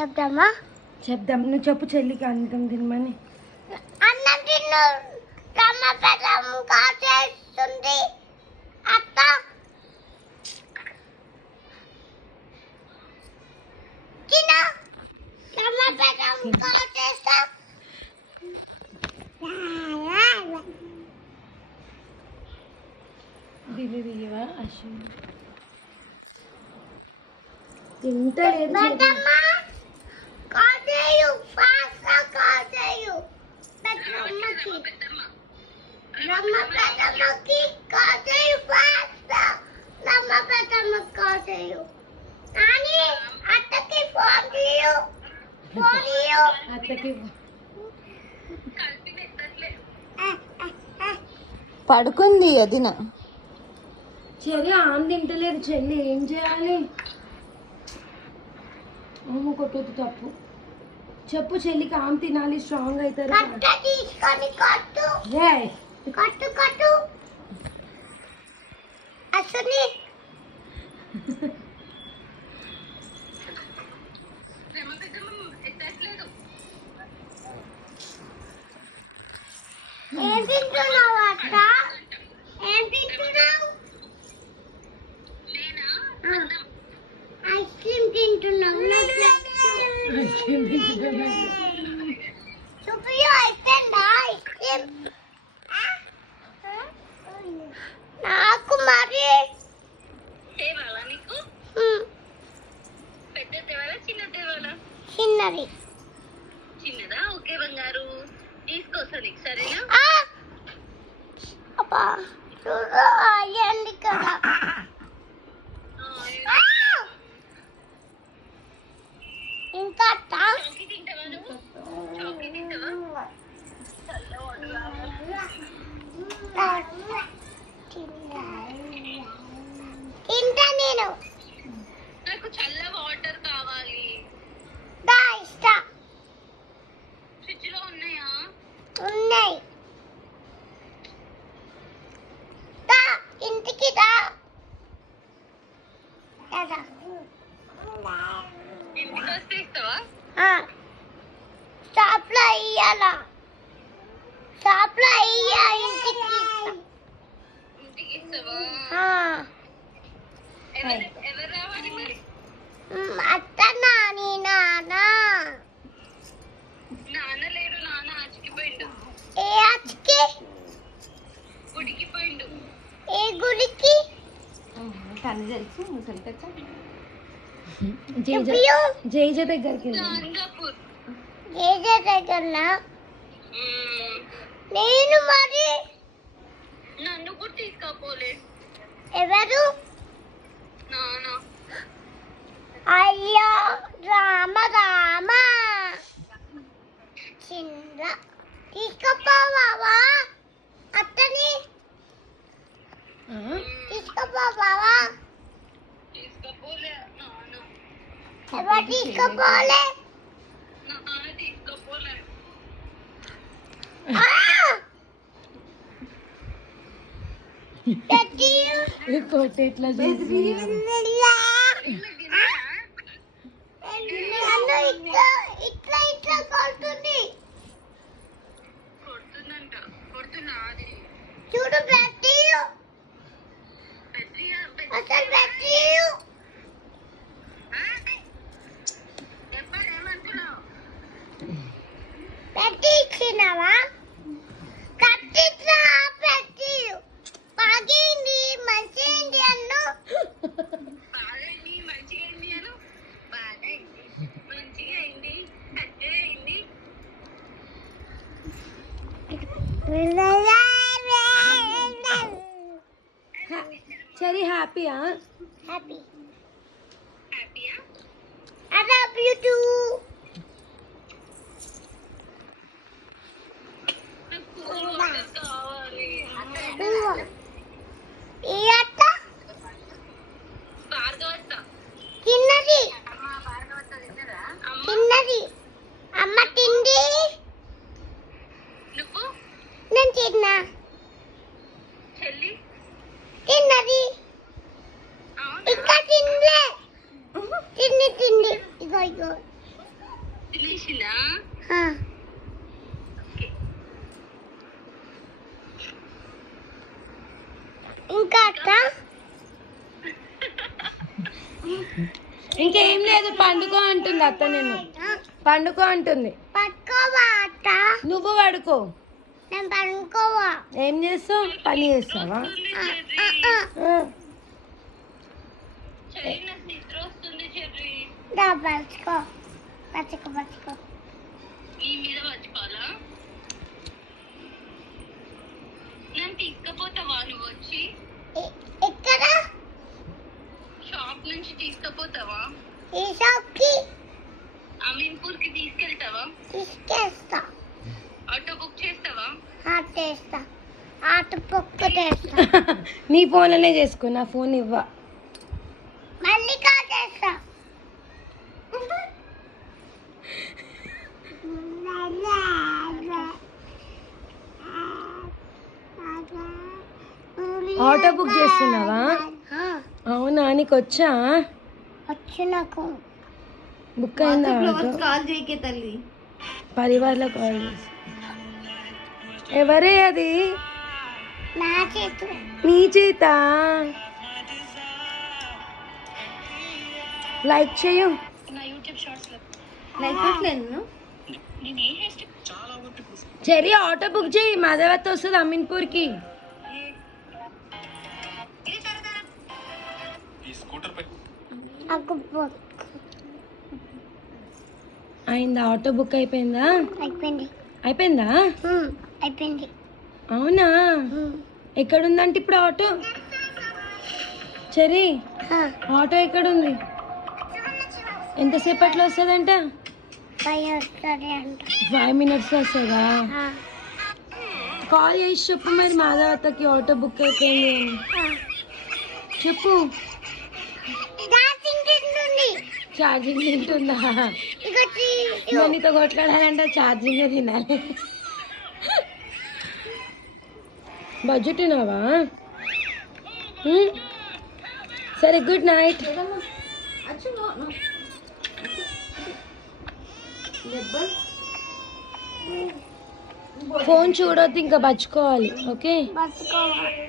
చెప్దామా? చెప్దాం. నువ్వు చెప్పు చెల్లికి అన్నం తినమని. అన్నం తిన్ను రమ్మపదం కాచేస్తుంది అత్త. తిన రమ్మపదం కాచేస్తా. దివ్యవా అశ్విన్ తింటలేదు. కాచేయు ఫాస్ట్‌గా కాచేయు. రమ్మపదమ్మకి కాచేయు ఫాస్ట్‌గా. రమ్మపదమ్మకి కాచేయు. నాని అత్తకి ఫోన్ చేయు. ఫోన్ చేయు. అత్తకి పడుకుంది అదిన. చెల్లి ఆమె తింటలేదు. చెల్లి ఏం చేయాలి? అమ్మ కొట్టొద్దు, తప్పు. చెప్పు చెల్లికి ఆమె తినాలి, స్ట్రాంగ్ అవుతారు. కట్టు కట్టు అసలు ఏం తింటున్నావు అత్త? ఏం తింటున్నావు? ఐస్ క్రీమ్ తింటున్నావు. చూపియు అయిపోయిందా ఐస్ క్రీమ్? నాకు మరి చిన్నది. చిన్నదా? ఓకే బంగారు, తీసుకొస్తా నీకు, సరేనా? అబ్బా చూడు అయ్యండి కదా. ఇంకా అత్త చాకీ తింటావా నువ్వు? చాకీ తింటావా? తింటా నేను. నాకు చల్ల వాటర్ కావాలి. దా ఇస్తా. ఫ్రిడ్జ్ లో ఉన్నాయా? ఉన్నాయి. దా ఇంటికి దా. దా. ఇంటికి వస్తే ఇస్తావా? షాప్లో ఇయ్యాలా? షాప్లో ఇయ్యా ఇంటికి ఇస్తా. ఇంటికి ఇస్తావా? ఎవరు రావాలి మరి? అత్త నాని నాన్న. నాన్న లేడు, నాన్న ఆచికిపోయిండు. ఏ ఆచికి? గుడికి పోయిండు. ఏ గుడికి? తను తెలుసు, నువ్వు తెలుసా? జైజ దగ్గరికి గంగాపూర్. జేజ దగ్గరనా? నేను మరి నన్ను కూడా తీసుకోపోలే. ఎవరు? నాన్న. అయ్యో రామ రామ. చిన్న తీసుకుపోవావా అత్తని? తీసుకుపోవావా? తీసుకోపోలే నాన్న. ఎవరు తీసుకుపోలే? నాన్న తీసుకోపోలే. కొట్టి ఎట్లా ఇట్లా ఇట్లా కొడుతుంది. కొడుతుందంట. కొడుతున్నా అది చూడు పెట్టియు. పెద్దగా అసలు పెట్టియు. ఎప్పుడు ఏమంటున్నావు? పెట్టి ఇచ్చినావా? కట్టిట్లా పెట్టియు. బాగేంది మంచిగా అన్ను. బాగైంది, మంచిగా అయింది అను. బాగైంది, మంచిగా అయింది, పెద్దగా అయింది. సరే హ్యాపీయా? హ్యాపీ. హ్యాపీయా? I love you too. నాకు కూల్ వాటర్ కావాలి. ఏ అత్త? భార్గవత్త. తిన్నది. అమ్మ భార్గవత్త తిన్నదా? అమ్మ తిన్నది. అమ్మ తిండి. నువ్వు? నేను తిన్నా. చెల్లి తిన్నది. అవునా? ఇంకా తినలే. తిండి తిండి. ఇగో ఇగో ఇంకేం లేదు, పండుకో అంటుంది అత్త. నేను పండుకో అంటుంది. పట్టుకోవా అత్త? నువ్వు పడుకో. నేను పడుకోవా. ఏం చేస్తావు? పని చేస్తావా? ఆ. చెర్రీ నాకు నిద్ర వస్తుంది చెర్రీ. దా పట్టుకో పట్టుకో పట్టుకో. నీ మీద వచ్చుకోవాలా? నన్ను తీసుకుపోతావా నువ్వు వచ్చి? ఎక్కడ? షాప్ నుంచి తీసుకుపోతావా? ఈ షాప్కి అమీన్పూర్కి తీసుకెళ్తావా? తీసుకెళ్తా. ఆటో బుక్ చేస్తావా? చేస్తా. ఆట పొక్క చేస్తా. నీ ఫోన్లోనే చేసుకో, నా ఫోన్ ఇవ్వ. మళ్ళీ కాల్ చేస్తా. ఆటో బుక్ చేస్తున్నావా? అవునా, నీకు వచ్చా? వచ్చి నాకు బుక్ అయిందా ఆటో? కాల్ చేయకే తల్లి. పరివార్లో కాల్ చేసి. ఎవరే అది? నా చేతు. నీ చేత. లైక్ చేయు. నా యూట్యూబ్ షార్ట్స్ లో లైక్ కొట్టలేదు నేను ఏ హెయిర్ స్టైల్ చెరి ఆటో బుక్ చేయి, మాధవత్ వస్తుంది అమీన్పూర్కి. నాకు అయిందా? ఆటో బుక్ అయిపోయిందా? అయిపోయింది. అయిపోయిందా? అయిపోయింది. అవునా? ఎక్కడుందంటే ఇప్పుడు ఆటో? చెరి ఆటో ఎక్కడుంది? ఎంతసేపట్లో వస్తుందంట? 5 వస్తుంది అంట. 5 minutes వస్తుందా? కాల్ చేసి చెప్పు మరి మాధవతకి ఆటో బుక్ అయిపోయింది అని చెప్పు. ఛార్జింగ్ తింటుందా? నీతో కొట్లాడాలంటే ఛార్జింగ్ తినాలి. బడ్జెట్ ఉన్నావా? సరే, గుడ్ నైట్. ఫోన్ చూడొద్దు, ఇంకా బచ్చుకోవాలి. ఓకే. బతుకోవాలి.